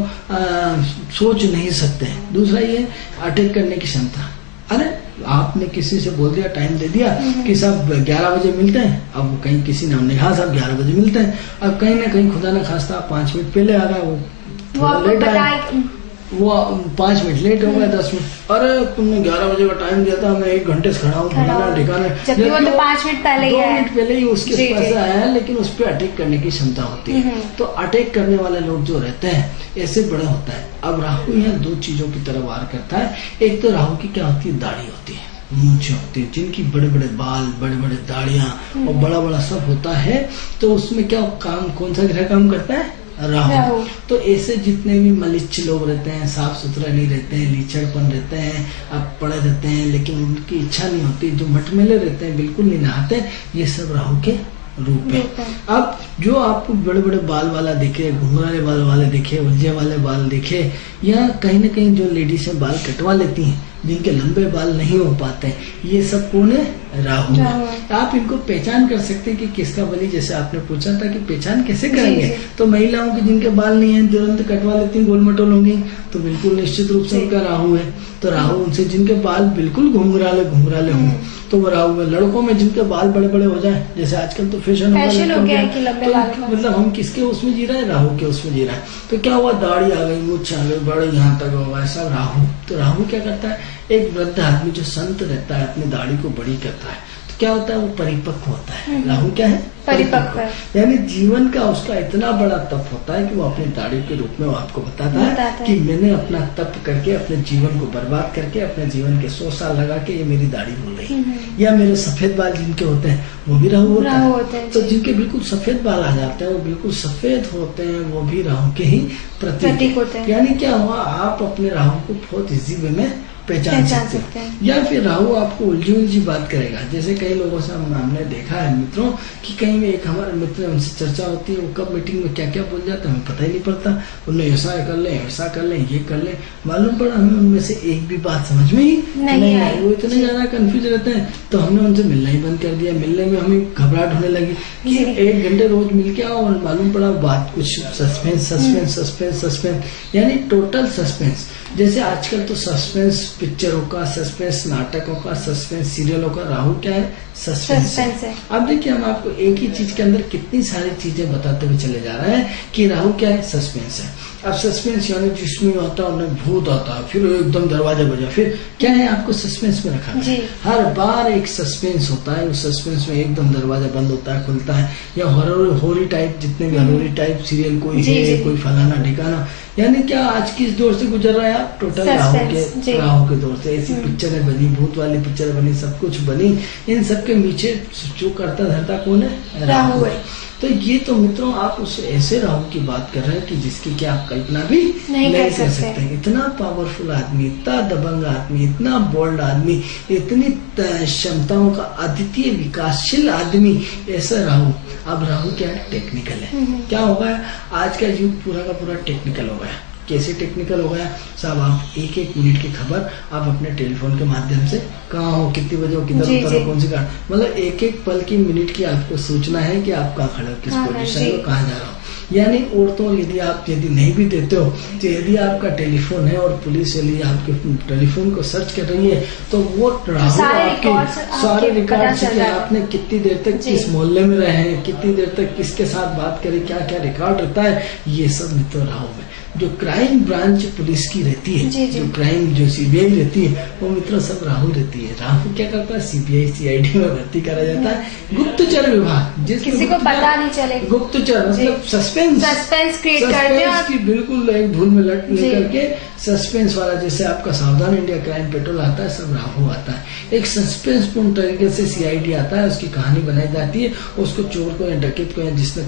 सोच नहीं सकते हैं। दूसरा ये अटैक करने की क्षमता, अरे आपने किसी से बोल दिया, टाइम दे दिया कि साहब 11 बजे मिलते हैं, अब कहीं किसी ने हमने कहा साहब 11 बजे मिलते हैं, अब कहीं ना कहीं खुदा न खास्ता 5 मिनट पहले आ रहा, वो लेट आया, वो 5 मिनट लेट हो गया, 10 मिनट, अरे तुमने 11 बजे का टाइम दिया था, मैं 1 घंटे से खड़ा हूँ, ठिकाना, जबकि वो तो 5 मिनट पहले ही 2 मिनट पहले ही उसके पास आया है, लेकिन उस पर अटैक करने की क्षमता होती है। तो अटैक करने वाले लोग जो रहते हैं, ऐसे बड़ा होता है। अब राहु यहाँ 2 चीजों की तरफ वार करता है। एक तो राहु की क्या होती है, दाढ़ी होती है, मूंछें होती है, जिनकी बड़े बड़े बाल, बड़े बड़े दाढ़ियां और बड़ा बड़ा सब होता है। तो उसमें क्या काम, कौन सा ग्रह काम करता है, राहु। तो ऐसे जितने भी मलिच्छ लोग रहते हैं, साफ सुथरा नहीं रहते हैं, लीचड़पन रहते हैं, अब पड़े रहते हैं, लेकिन उनकी इच्छा नहीं होती, जो मटमेले रहते हैं, बिल्कुल नहीं नहाते, ये सब राहु के रूप है। अब जो आपको बड़े बड़े बाल वाला दिखे, घुंघराले बाल वाले दिखे, उलझे वाले बाल दिखे, या कहीं न कहीं जो लेडीज है बाल कटवा लेती हैं, जिनके लंबे बाल नहीं हो पाते, ये सब कौन है, राहु है। आप इनको पहचान कर सकते हैं कि किसका बलि, जैसे आपने पूछा था कि पहचान कैसे करेंगे, तो महिलाओं की जिनके बाल नहीं है, तुरंत कटवा लेती हैं, गोल मटोल होंगी, तो बिल्कुल निश्चित रूप से उनका राहु है। तो राहु उनसे जिनके बाल बिल्कुल घुंघराले हों, तो वो राहु है। लड़कों में जिनके बाल बड़े बड़े हो जाए, जैसे आजकल तो फैशन हो गया है कि लंबे बाल, मतलब हम किसके उसमें जी रहे हैं, राहु के उसमें जी रहे हैं। तो क्या हुआ, दाढ़ी आ गई, मुझ आ गई, बड़े यहाँ तक होगा, सब राहु। तो राहु क्या करता है, एक वृद्ध आदमी जो संत रहता है अपनी दाढ़ी को बड़ी करता है, तो क्या होता है, वो परिपक्व होता है। राहु क्या है, परिपक्व, यानी जीवन का उसका इतना बड़ा तप होता है कि वो अपनी दाढ़ी के रूप में वो आपको बताता है कि मैंने अपना तप करके अपने जीवन को बर्बाद करके अपने जीवन के 100 साल लगा के ये मेरी दाढ़ी हो रही। या मेरे सफेद बाल जिनके होते हैं वो भी राहु होते हैं। तो जिनके बिल्कुल सफेद बाल आ जाते हैं, वो बिल्कुल सफेद होते हैं, वो भी राहु के ही प्रतीक होते हैं। यानी क्या हुआ, आप अपने राहु को बहुत इजी वे में पहचान सकते हैं। या फिर राहु आपको उलझी उलझी बात करेगा। जैसे कई लोगों से हमने देखा है मित्रों कि कहीं एक हमारे मित्र उनसे चर्चा होती है, वो कब मीटिंग में क्या क्या बोल जाता है हमें पता ही नहीं पड़ता। उन्हें ऐसा कर ले, ऐसा कर ले, ये कर ले, मालूम पड़ा हमें उनमें से एक भी बात समझ में ही नहीं आई। वो इतने ज्यादा कंफ्यूज रहते हैं, तो हमने उनसे मिलना ही बंद कर दिया। मिलने में हमें घबराहट होने लगी कि 1 घंटे रोज मिल के आओ और मालूम पड़ा बात कुछ सस्पेंस सस्पेंस सस्पेंस सस्पेंस, यानी टोटल सस्पेंस। जैसे आजकल तो सस्पेंस पिक्चरों का, सस्पेंस नाटकों का, सस्पेंस सीरियलों का, राहु क्या है, सस्पेंस है। अब देखिए हम आपको एक ही चीज के अंदर कितनी सारी चीजें बताते हुए चले जा रहे हैं कि राहु क्या है, सस्पेंस है। अब सस्पेंस यानी जिसमें होता है उन्हें भूत आता है, फिर एकदम दरवाजा बजा, फिर क्या है, आपको सस्पेंस में रखा है। हर बार एक सस्पेंस होता है, उस सस्पेंस में एकदम दरवाजा बंद होता है, खुलता है। या हॉरर टाइप, जितने भी हॉरर टाइप सीरियल कोई है, कोई फलाना ठिकाना, यानी क्या आज किस दौर से गुजर रहा है आप, टोटल राहु के दौर से। ऐसी पिक्चरें बनी, भूत वाली पिक्चर बनी, सब कुछ बनी। इन सब के पीछे जो करता धरता कौन है, राहु है। तो ये तो मित्रों आप उस ऐसे राहु की बात कर रहे हैं कि जिसकी क्या आप कल्पना भी नहीं कर सकते। इतना पावरफुल आदमी, इतना दबंग आदमी, इतना बोल्ड आदमी, इतनी क्षमताओं का अद्वितीय विकासशील आदमी, ऐसा राहु। अब राहु क्या है, टेक्निकल है। क्या हो गया, आज का युग पूरा का पूरा टेक्निकल हो गया। कैसे टेक्निकल हो गया साहब, आप 1-1 मिनट की खबर आप अपने टेलीफोन के माध्यम से कहाँ हो, कितनी बजे हो, किधर उतर हो, कौन सी कार, मतलब 1-1 पल की मिनट की आपको सूचना है कि आप कहाँ खड़े हो, किस पोजीशन में, कहाँ जा रहे हो। यानी औरतों यदि नहीं भी देते हो, तो यदि आपका टेलीफोन है और पुलिस यदि आपके टेलीफोन को सर्च कर रही है, तो वो सारे रिकॉर्ड से आपने कितनी देर तक किस मोहल्ले में रहे हैं, कितनी देर तक किसके साथ बात करी, क्या क्या रिकॉर्ड रहता है, ये सब मित्रों राहु में। जो क्राइम ब्रांच पुलिस की रहती है, जो सीबीआई रहती है, वो मित्रों सब राहु रहती है। राहु क्या करता है, सीबीआई सीआईडी में भर्ती करा जाता है गुप्तचर विभाग, किसी को पता नहीं चले। गुप्तचर मतलब सस्पेंस क्रिएट करते हैं कि बिल्कुल एक धूल में लट लेकर के सस्पेंस वाला, जैसे आपका सावधान इंडिया क्राइम पेट्रोल आता है, सब राहु आता है। एक सस्पेंस पूर्ण तरीके से सीआईडी आता है, उसकी कहानी बनाई जाती है, उसको चोर को या डकैत को या जिसने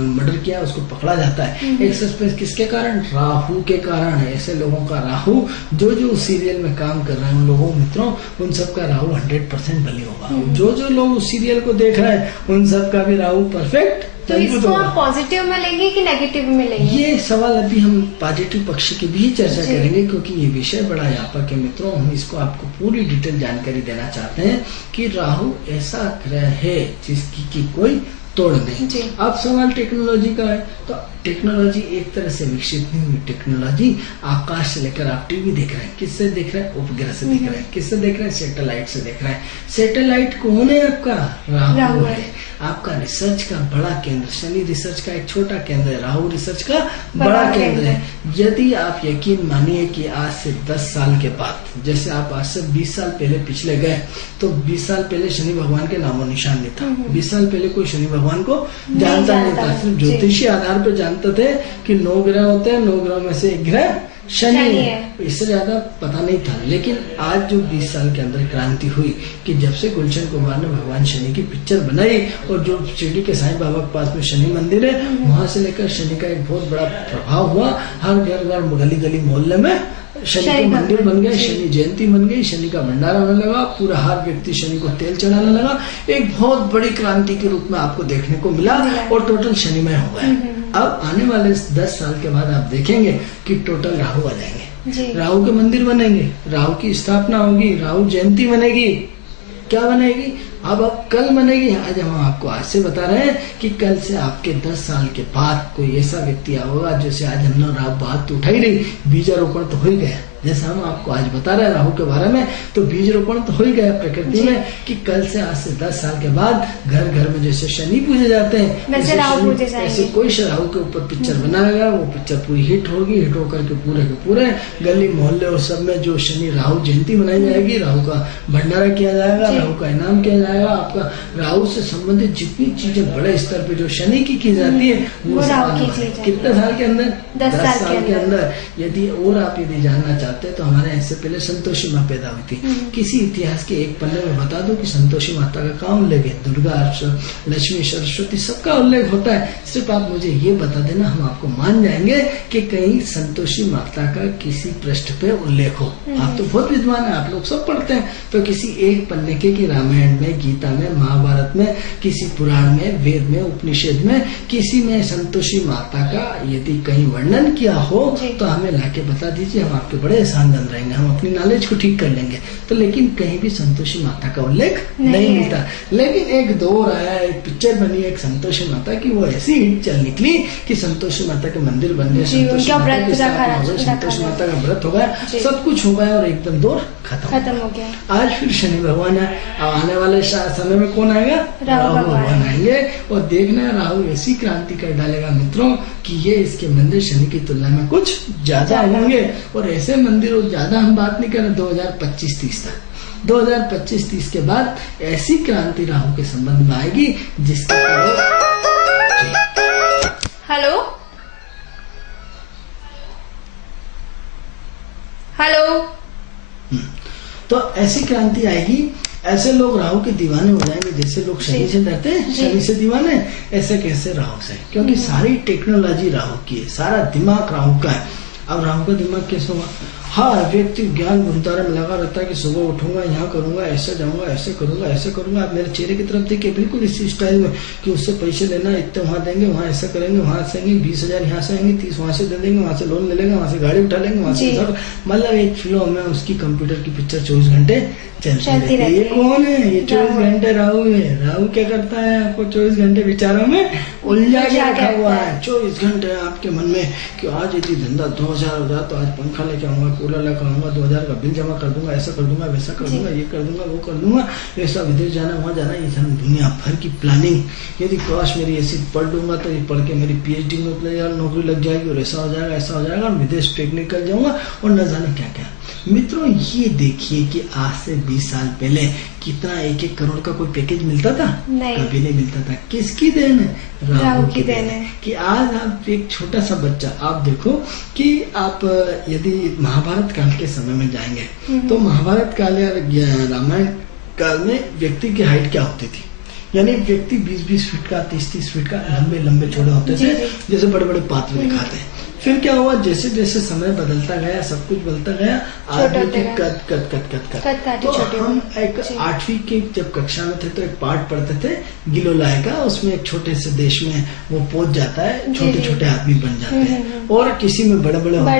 मर्डर किया उसको पकड़ा जाता है। एक सस्पेंस किसके कारण, राहु के कारण है। ऐसे लोगों का राहु, जो सीरियल में काम कर रहे हैं उन लोगों मित्रों, उन सब का राहु 100% बली होगा। जो लोग उस सीरियल को देख रहे हैं उन सब का भी राहु परफेक्ट। तो इसको हम पॉजिटिव में लेंगे कि नेगेटिव में लेंगे, ये सवाल अभी हम पॉजिटिव पक्ष की भी चर्चा करेंगे, क्योंकि ये विषय बड़ा व्यापक है मित्रों। हम इसको आपको पूरी डिटेल जानकारी देना चाहते हैं कि राहु ऐसा ग्रह है जिसकी की कोई तोड़ नहीं। अब सवाल टेक्नोलॉजी का है, तो टेक्नोलॉजी एक तरह से विकसित नहीं हुई। टेक्नोलॉजी आकाश से लेकर, आप टीवी देख रहे हैं, किससे देख रहे हैं, उपग्रह से देख रहे हैं, किससे देख रहे हैं, सैटेलाइट से देख रहे हैं। सैटेलाइट कौन है आपका, राहु है। आपका रिसर्च का बड़ा केंद्र, शनि रिसर्च का एक छोटा केंद्र है, राहु रिसर्च का बड़ा केंद्र है। यदि आप यकीन मानिए कि आज से 10 साल के बाद, जैसे आप आज से 20 साल पहले पिछले गए, तो 20 साल पहले शनि भगवान के नामो निशान नहीं था। 20 साल पहले कोई शनि भगवान को जानता नहीं था, सिर्फ ज्योतिषी आधार पर जानते थे कि 9 ग्रह होते हैं, 9 ग्रहों में से एक ग्रह शनि है, इससे ज्यादा पता नहीं था। लेकिन आज जो 20 साल के अंदर क्रांति हुई कि जब से गुलशन कुमार ने भगवान शनि की पिक्चर बनाई, और जो शिरडी के साईं बाबा के पास में शनि मंदिर है, वहां से लेकर शनि का एक बहुत बड़ा प्रभाव हुआ। हर घर गली गली मोहल्ले में शनि के मंदिर बन गए, शनि जयंती बन गई, शनि का भंडारा होने लगा, पूरा हर व्यक्ति शनि को तेल चढ़ाने लगा। एक बहुत बड़ी क्रांति के रूप में आपको देखने को मिला और टोटल शनिमय हो गए। अब आने वाले 10 साल के बाद आप देखेंगे कि टोटल राहु आ जाएंगे, राहु के मंदिर बनेंगे, राहु की स्थापना होगी, राहु जयंती बनेगी। क्या बनेगी, अब कल बनेगी। आज हम आपको आज से बता रहे हैं कि कल से आपके 10 साल के बाद कोई ऐसा व्यक्ति होगा, जैसे आज हमने बात उठाई रही, बीजारोपण तो हो ही गया। जैसे हम आपको आज बता रहे हैं राहु के बारे में, तो बीज रोपण तो हो ही गया प्रकृति में कि कल से आज से 10 साल के बाद घर घर में जैसे शनि पूजे जाते हैं वैसे राहु पूजे ऐसे जाएंगे। कोई राहु के ऊपर पिक्चर बनाएगा, वो पिक्चर पूरी हिट होगी, हिट होकर के पूरे गली मोहल्ले और सब में जो शनि राहु जयंती मनाई जाएगी, राहु का भंडारा किया जाएगा, राहु का इनाम किया जाएगा। आपका राहु से संबंधित जितनी चीजें बड़े स्तर पे जो शनि की जाती है वो राहु की चीजें। कितने साल के अंदर? 10 साल के अंदर। यदि और आप यदि जानना चाहते हैं तो हमारे यहाँ से पहले संतोषी माँ पैदा हुई थी। किसी इतिहास के एक पन्ने में बता दो कि संतोषी माता का क्या उल्लेख है? दुर्गा, लक्ष्मी, सरस्वती सबका उल्लेख होता है। सिर्फ आप मुझे ये बता देना, हम आपको मान जाएंगे कि कहीं संतोषी माता का किसी पृष्ठ पे उल्लेख हो। आप तो बहुत विद्वान है, आप लोग सब पढ़ते हैं, तो किसी एक पन्ने के कि रामायण में, गीता में, महाभारत में, किसी पुराण में, वेद में, उपनिषद में, किसी में संतोषी माता का यदि कहीं वर्णन किया हो तो हमें लाके बता दीजिए, हम आपके बड़े एहसानमंद रहेंगे, हम अपनी नॉलेज को ठीक कर लेंगे। तो लेकिन कहीं भी संतोषी माता का उल्लेख नहीं मिलता। लेकिन एक दौर आया, एक पिक्चर बनी एक संतोषी माता की, वो ऐसी हिट चल निकली कि संतोषी माता के मंदिर बन गए, संतोषी माता की स्थापना हो गई, संतोषी माता का व्रत हो गया, सब कुछ हो गया और एकदम दौर खत्म हो गया। आज फिर शनि भगवान है, अब आने वाले समय में कौन आएगा? राहु भगवान आएंगे और देखना राहु ऐसी क्रांति कर डालेगा मित्रों कि ये इसके मंदिर शनि की तुलना में कुछ ज्यादा होंगे। और ऐसे मंदिरों ज्यादा हम बात नहीं कर रहे, 2025-30 तक, 2025-30 के बाद ऐसी क्रांति राहु के संबंध में आएगी जिसका हेलो हेलो तो ऐसी क्रांति आएगी, ऐसे लोग राहु के दीवाने हो जाएंगे। जैसे लोग शनि से डरते हैं, शनि से दीवाने, ऐसे कैसे राहु से? क्योंकि सारी टेक्नोलॉजी राहु की है, सारा दिमाग राहु का है। अब राहु का दिमाग कैसे हुआ? हर व्यक्ति ज्ञान भंडारे में लगा रहता है कि सुबह उठूंगा, यहाँ करूंगा, ऐसे जाऊंगा, ऐसे करूंगा, ऐसे करूंगा। आप मेरे चेहरे की तरफ देखिए, बिल्कुल इसी स्टाइल में कि उससे पैसे लेना, इतने वहां देंगे, वहां ऐसा करेंगे, वहां से 20,000 यहाँ से आएंगे, 30 वहां से दे देंगे, वहां से लोन ले लेंगे, वहां से गाड़ी उठा लेंगे, वहां से सब, मतलब एक फिल्म में उसकी कंप्यूटर की पिक्चर 24 घंटे चलती रहती है। ये कौन है? ये 24 घंटे राहु है। राहु क्या करता है? आपको 24 घंटे विचारों में उलझा के रखा हुआ है। 24 घंटे आपके मन में कि आज यदि धंधा 2000 हो जाए तो आज पंखा लेके आऊंगा, कूलर लेकर आऊंगा, 2000 का बिल जमा कर दूंगा, ऐसा कर दूंगा, वैसा कर दूंगा, ये कर दूंगा, वो कर दूंगा, ऐसा विदेश जाना, वहां जाना, ये सब दुनिया भर की प्लानिंग। यदि क्रॉस मेरी ऐसी पढ़ दूंगा तो ये पढ़ के मेरी PhD में नौकरी लग जाएगी और ऐसा हो जाएगा, ऐसा हो जाएगा, विदेश पिकनिक कर जाऊंगा और न जाने क्या क्या। मित्रों ये देखिए कि आज से 20 साल पहले कितना 1-1 करोड़ का कोई पैकेज मिलता था? कभी नहीं मिलता था। किसकी देन है? राहु की देन है कि आज आप एक छोटा सा बच्चा, आप देखो कि आप यदि महाभारत काल के समय में जाएंगे तो महाभारत काल या रामायण काल में व्यक्ति की हाइट क्या होती थी? यानी व्यक्ति 20-20 फीट का, 30-30 फीट का, लंबे लंबे छोटे होते थे, जैसे बड़े बड़े पात्र दिखाते हैं। फिर क्या हुआ? जैसे जैसे समय बदलता गया, सब कुछ बदलता गया, आदमी की कद तो हम एक 8वीं की जब कक्षा में थे तो एक पाठ पढ़ते थे गिलोलाय का, उसमें एक छोटे से देश में वो पहुंच जाता है, छोटे छोटे आदमी बन जाते हैं और किसी में बड़े बड़े होते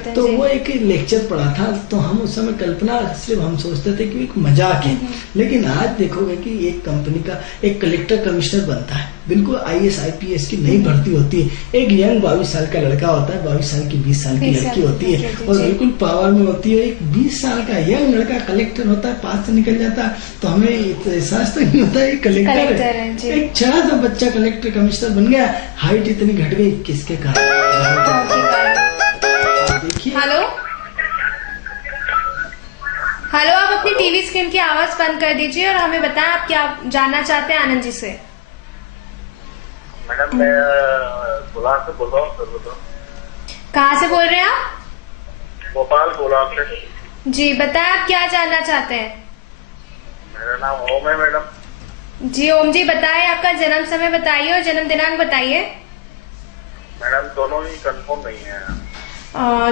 हैं। तो वो एक लेक्चर पढ़ा था, तो हम उस समय कल्पना सिर्फ हम सोचते थे कि एक मजाक है। लेकिन आज देखोगे कि एक कंपनी का एक कलेक्टर कमिश्नर बनता है, बिल्कुल IAS IPS की नई भर्ती होती है, एक यंग 22 साल का लड़का होता है, 22 साल की 20 साल की लड़की होती है और बिल्कुल पावर में होती है। एक 20 साल का यंग लड़का कलेक्टर होता है, पास से निकल जाता है, तो हमें एहसास तो नहीं होता है कलेक्टर है। एक छोटा सा बच्चा कलेक्टर कमिश्नर बन गया, हाइट इतनी घट गई, किसके कारण? देखिए। हेलो हेलो, आप अपनी टीवी स्क्रीन की आवाज बंद कर दीजिए और हमें बताएं आप क्या जानना चाहते हैं आनंद जी से। मैडम मैं भोपाल से बोल रहा हूँ। कहाँ से बोल रहे हैं आप? भोपाल बोला आपसे। जी बताएं आप क्या जानना चाहते हैं? मेरा नाम ओम है मैडम। जी ओम जी बताएं, आपका जन्म समय बताइए और जन्म दिनांक बताइए। मैडम दोनों ही कंफर्म नहीं है।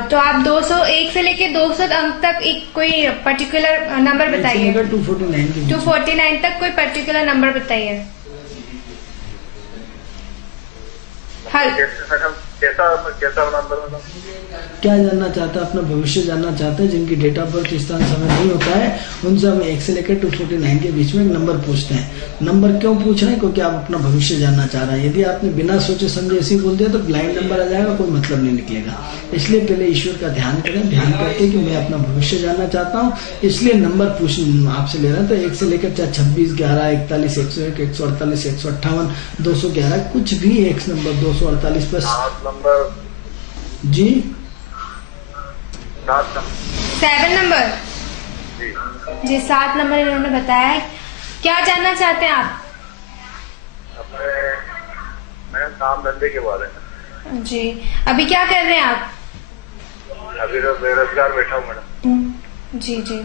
तो आप 201 से लेके 200 अंक तक एक कोई पर्टिकुलर नंबर बताइए। 249 तक कोई पर्टिकुलर नंबर बताइए। कैसा नंबर मतलब? क्या जानना चाहता है? अपना भविष्य जानना चाहते हैं। जिनकी डेट ऑफ बर्थ स्थान समय नहीं होता है उनसे हम 1 से लेकर 249 के बीच में एक नंबर पूछते हैं। नंबर क्यों पूछ रहे हैं? क्योंकि आप अपना भविष्य जानना चाह रहे हैं। यदि आपने बिना सोचे समझे ऐसे बोल दिया तो ब्लाइंड नंबर आ जाएगा, कोई मतलब नहीं निकलेगा। इसलिए पहले ईश्वर का ध्यान करें, ध्यान करके कि मैं अपना भविष्य जानना चाहता हूँ, इसलिए नंबर पूछ आपसे ले रहा है। तो 1 से लेकर 26, 11, 41, 101, 148, 158, 211, कुछ भी एक नंबर 248 प्लस नंबर जी 7 नंबर जी 7 नंबर इन्होंने बताया है। क्या जानना चाहते हैं आप? मैं काम धंधे के बारे में। जी अभी क्या कर रहे हैं आप? अभी तो बेरोजगार बैठा हूँ मैडम। जी जी।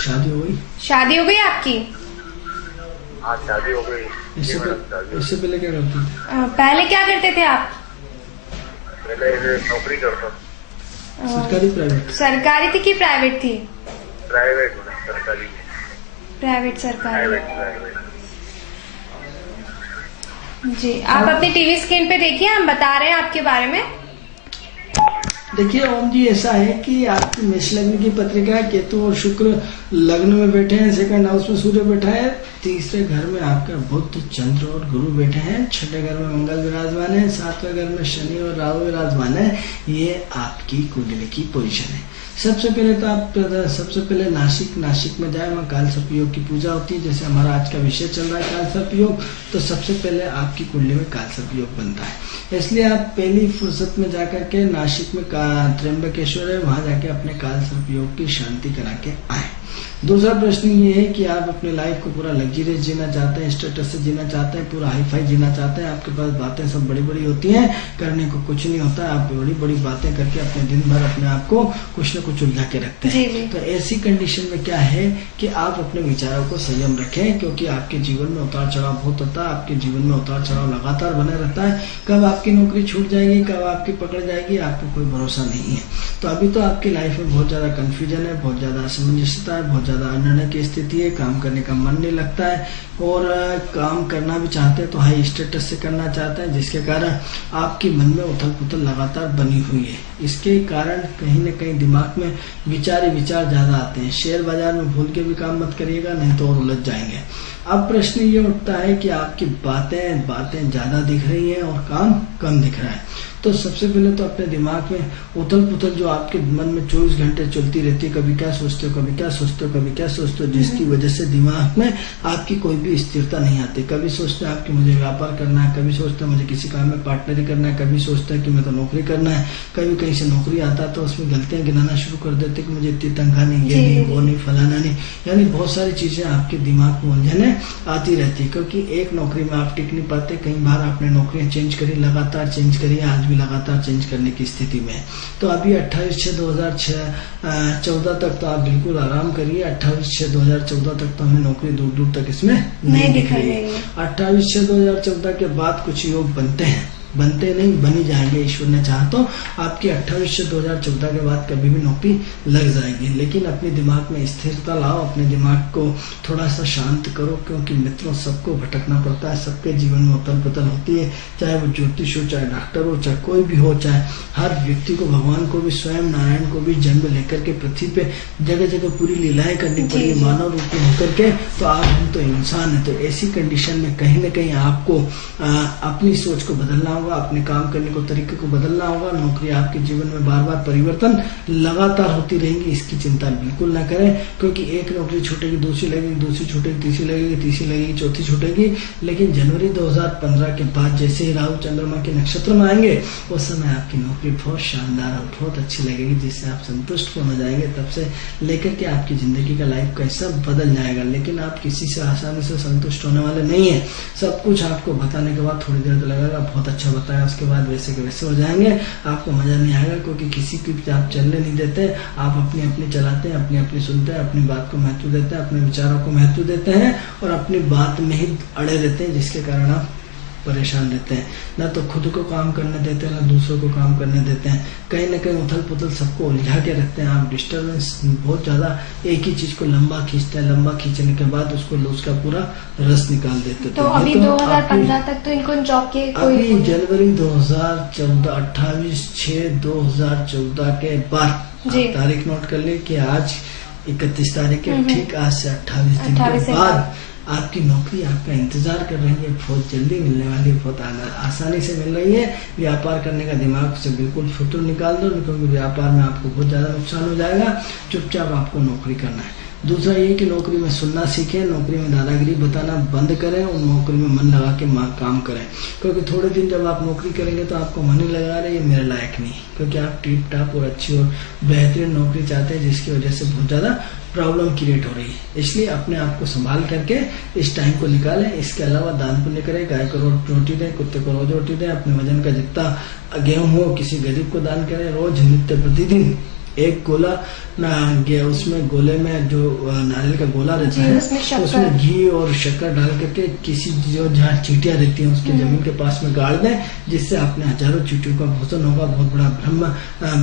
शादी हो गई? शादी हो गई आपकी? हाँ शादी हो गई। इससे पहले क्या करते थे? पहले क्या करते थे आप? पहले नौकरी करता था। सरकारी प्राइवेट? सरकारी थी कि प्राइवेट थी? प्राइवेट सरकारी। प्राइवेट सरकारी। प्राइवेट। जी आप अपनी टीवी स्क्रीन पे देखिए, हम बता रहे हैं आपके बारे में। देखिए ओम जी, ऐसा है कि आपकी मेष लग्न की पत्रिका है। केतु और शुक्र लग्न में बैठे हैं, सेकंड हाउस में सूर्य बैठा है, तीसरे घर में आपका बुध, चंद्र और गुरु बैठे हैं, छठे घर में मंगल विराजमान है, सातवें घर में शनि और राहु विराजमान है। ये आपकी कुंडली की पोजीशन है। सबसे पहले तो आप सबसे पहले नासिक में जाए, वहाँ काल सर्प योग की पूजा होती है। जैसे हमारा आज का विषय चल रहा है काल सर्प योग, तो सबसे पहले आपकी कुंडली में काल सर्प योग बनता है। इसलिए आप पहली फुर्सत में जाकर के नासिक में त्र्यंबकेश्वर है, वहां जाके अपने काल सर्प योग की शांति करा के आए। दूसरा प्रश्न ये है कि आप अपने लाइफ को पूरा लग्जरियस जीना चाहते हैं, स्टेटस से जीना चाहते हैं, पूरा हाई फाई जीना चाहते हैं। आपके पास बातें सब बड़ी बड़ी होती हैं, करने को कुछ नहीं होता है। आप बड़ी बड़ी बातें करके अपने दिन भर अपने आप को कुछ न कुछ उलझा के रखते हैं। तो ऐसी कंडीशन में क्या है कि आप अपने विचारों को संयम रखें, क्योंकि आपके जीवन में उतार चढ़ाव बहुत होता है। आपके जीवन में उतार चढ़ाव लगातार बने रहता है। कब आपकी नौकरी छूट जाएगी, कब आपकी पकड़ जाएगी, आपको कोई भरोसा नहीं है। तो अभी तो आपकी लाइफ में बहुत ज्यादा कंफ्यूजन है, बहुत ज्यादा असमंजसता है, बहुत ज्यादा अनिर्णय की स्थिति है। काम करने का मन नहीं लगता है, और काम करना भी चाहते हैं तो हाई स्टेटस से करना चाहते हैं, जिसके कारण आपके मन में उथल पुथल लगातार बनी हुई है। इसके कारण कहीं न कहीं दिमाग में विचार ज्यादा आते हैं। शेयर बाजार में भूल के भी काम मत करिएगा, नहीं तो और उलझ जाएंगे। अब प्रश्न ये उठता है कि आपकी बातें ज्यादा दिख रही हैं और काम कम दिख रहा है। तो सबसे पहले तो अपने दिमाग में उथल पुथल जो आपके मन में 24 घंटे चलती रहती है, कभी क्या सोचते हो, कभी क्या सोचते हो, कभी क्या सोचते हो, जिसकी वजह से दिमाग में आपकी कोई भी स्थिरता नहीं आती। कभी सोचते हैं आपकी मुझे व्यापार करना है, कभी सोचते हैं मुझे किसी काम में पार्टनरी करना है, कभी सोचते हैं कि मैं तो नौकरी करना है, कभी कहीं से नौकरी आता है तो उसमें गलतियां गिनाना शुरू कर देते कि मुझे इतनी तनख्वाह नहीं, ये नहीं, वो नहीं, फलाना नहीं। यानी बहुत सारी चीजें आपके दिमाग में उलझने आती रहती है, क्योंकि एक नौकरी में आप टिक नहीं पाते। कई बार आपने नौकरियां चेंज करी, लगातार चेंज करी, आज भी लगातार चेंज करने की स्थिति में। तो अभी 28/6/2014 तक तो आप बिल्कुल आराम करिए। 28/6/2014 तक तो हमें नौकरी दूर दूर तक इसमें नहीं दिख रही है। 28/6/2014 के बाद कुछ योग बनते नहीं, बनी जाएंगे ईश्वर ने चाहा तो। आपकी 28/6/2014 के बाद कभी भी नौकरी लग जाएगी। लेकिन अपने दिमाग में स्थिरता लाओ, अपने दिमाग को थोड़ा सा शांत करो, क्योंकि मित्रों सबको भटकना पड़ता है, सबके जीवन में उथल पुथल होती है। चाहे वो ज्योतिष हो, चाहे डॉक्टर हो, चाहे कोई भी हो, चाहे हर व्यक्ति को, भगवान को भी, स्वयं नारायण को भी जन्म लेकर के पृथ्वी पे जगह जगह पूरी लीलाएं करनी पड़ी मानव रूप में होकर के। तो आप हम तो इंसान है। तो ऐसी कंडीशन में कहीं न कहीं आपको अपनी सोच को बदलना होगा, अपने काम करने को तरीके को बदलना होगा। नौकरी आपके जीवन में बार बार परिवर्तन लगातार होती रहेंगी, इसकी चिंता बिल्कुल ना करें, क्योंकि एक नौकरी छूटेगी, दूसरी लगेगी, दूसरी छूटेगी, तीसरी लगेगी, तीसरी लगेगी, चौथी छूटेगी। लेकिन जनवरी 2015 के बाद जैसे ही राहु चंद्रमा के नक्षत्र में आएंगे, उस समय आपकी नौकरी बहुत शानदार और बहुत अच्छी लगेगी, जिससे आप संतुष्ट होने जाएंगे। तब से लेकर के आपकी जिंदगी का लाइफ कैसा बदल जाएगा। लेकिन आप किसी से आसानी से संतुष्ट होने वाले नहीं है। सब कुछ आपको बताने के बाद थोड़ी देर तो लगेगा बहुत अच्छा बताया, उसके बाद वैसे के वैसे हो जाएंगे, आपको मजा नहीं आएगा, क्योंकि किसी की आप चलने नहीं देते। आप अपनी अपनी चलाते हैं, अपनी अपनी सुनते हैं, अपनी बात को महत्व देते हैं, अपने विचारों को महत्व देते हैं और अपनी बात में ही अड़े रहते हैं, जिसके कारण आप परेशान रहते हैं, ना तो खुद को काम करने देते हैं, ना दूसरों को काम करने देते हैं, कहीं ना कहीं उथल पुथल सबको उलझा के रखते हैं। आप डिस्टर्बेंस बहुत ज्यादा, एक ही चीज को लंबा खींचते हैं, लंबा खींचने के बाद उसका पूरा रस निकाल देते हैं। तो अभी 2015 तक तो इनको जॉब के अभी जनवरी 2014 28/6/2014 के बाद तारीख नोट कर ले कि आज 31 तारीख है, ठीक आज से 28 दिन के बाद आपकी नौकरी आपका इंतजार कर रही है, बहुत जल्दी मिलने वाली है, बहुत आसानी से मिल रही है। व्यापार करने का दिमाग से बिल्कुल फितूर निकाल दो, क्योंकि व्यापार में आपको बहुत ज्यादा नुकसान हो जाएगा। चुपचाप आपको नौकरी करना है। दूसरा ये कि नौकरी में सुनना सीखें, नौकरी में दादागिरी बताना बंद करें और नौकरी में मन लगा के काम करें, क्योंकि थोड़े दिन जब आप नौकरी करेंगे तो आपको मन ही लगा रहे ये मेरे लायक नहीं, क्योंकि आप टिप टाप और अच्छी और बेहतरीन नौकरी चाहते हैं, जिसकी वजह से बहुत ज्यादा प्रॉब्लम क्रिएट हो रही है। इसलिए अपने आप को संभाल करके इस टाइम को निकालें। इसके अलावा दान पुण्य करें, गाय को रोटी दें, कुत्ते को रोज रोटी दें, अपने वजन का जितना गेहूं हो किसी गरीब को दान करें। रोज नित्य प्रतिदिन एक गोला उसमें गोले में जो नारियल का गोला रहता है उसमें घी और शक्कर डाल करके किसी जो जहाँ चींटियां रहती हैं उसके जमीन के पास में गाड़ दें, जिससे अपने हजारों चींटियों का भोजन होगा, बहुत बड़ा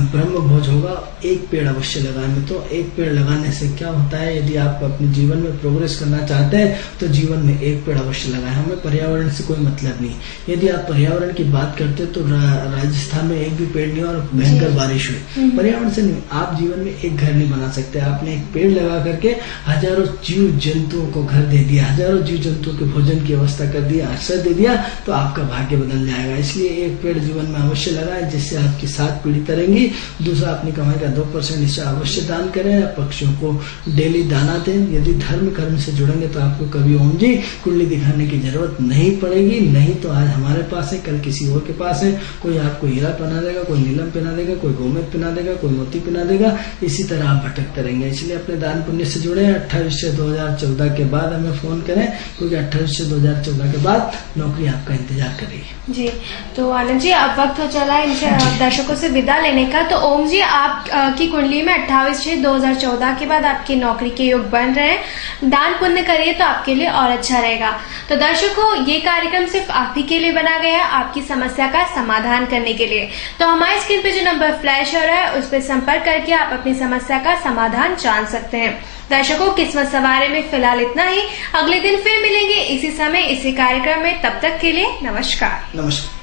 ब्रह्म भोज होगा। एक पेड़ अवश्य लगाएं। तो एक पेड़ लगाने से क्या होता है, यदि आप अपने जीवन में प्रोग्रेस करना चाहते हैं तो जीवन में एक पेड़ अवश्य लगाएं। हमें पर्यावरण से कोई मतलब नहीं। यदि आप पर्यावरण की बात करते तो राजस्थान में एक भी पेड़ नहीं और भयंकर बारिश हुई, पर्यावरण से नहीं। आप जीवन में एक घर नहीं बना सकते। आपने एक पेड़ लगा करके हजारों जीव जंतुओं को घर दे दिया, हजारों जीव जंतुओं के भोजन की व्यवस्था कर दिया, आश्रय दे दिया, तो आपका भाग्य बदल जाएगा। इसलिए एक पेड़ जीवन में अवश्य लगाएं, जिससे आपकी 7 पीढ़ी तरेंगी। दूसरा, अपनी कमाई का 2% हिस्सा अवश्य दान करें। पक्षियों को डेली दाना दें। यदि धर्म कर्म से जुड़ेंगे तो आपको कभी ओम जी कुंडली दिखाने की जरूरत नहीं पड़ेगी। नहीं तो आज हमारे पास है, कल किसी और के पास है। कोई आपको हीरा पहना देगा, कोई नीलम पहना देगा, कोई गोमेद पहना देगा, कोई मोती पहना देगा। इसी तरह आप भटकते रहेंगे। इसलिए अपने दान पुण्य से जुड़े। 28/6/2014 के बाद हमें फोन करें, क्योंकि 28/6/2014 के बाद नौकरी आपका इंतजार करेगी। जी, तो आनंद जी अब वक्त हो चला है दर्शकों से विदा लेने का। तो ओम जी, आप की कुंडली में 28/6/2014 के बाद आपकी नौकरी के योग बन रहे हैं। दान पुण्य करिए तो आपके लिए और अच्छा रहेगा। तो दर्शकों, ये कार्यक्रम सिर्फ आप ही के लिए बना गया है, आपकी समस्या का समाधान करने के लिए। तो हमारे स्क्रीन पे जो नंबर फ्लैश हो रहा है उस पर संपर्क करके आप अपनी समस्या का समाधान जान सकते हैं। दर्शकों, किस्मत सवारे में फिलहाल इतना ही। अगले दिन फिर मिलेंगे इसी समय इसी कार्यक्रम में। तब तक के लिए नमस्कार। नमस्कार।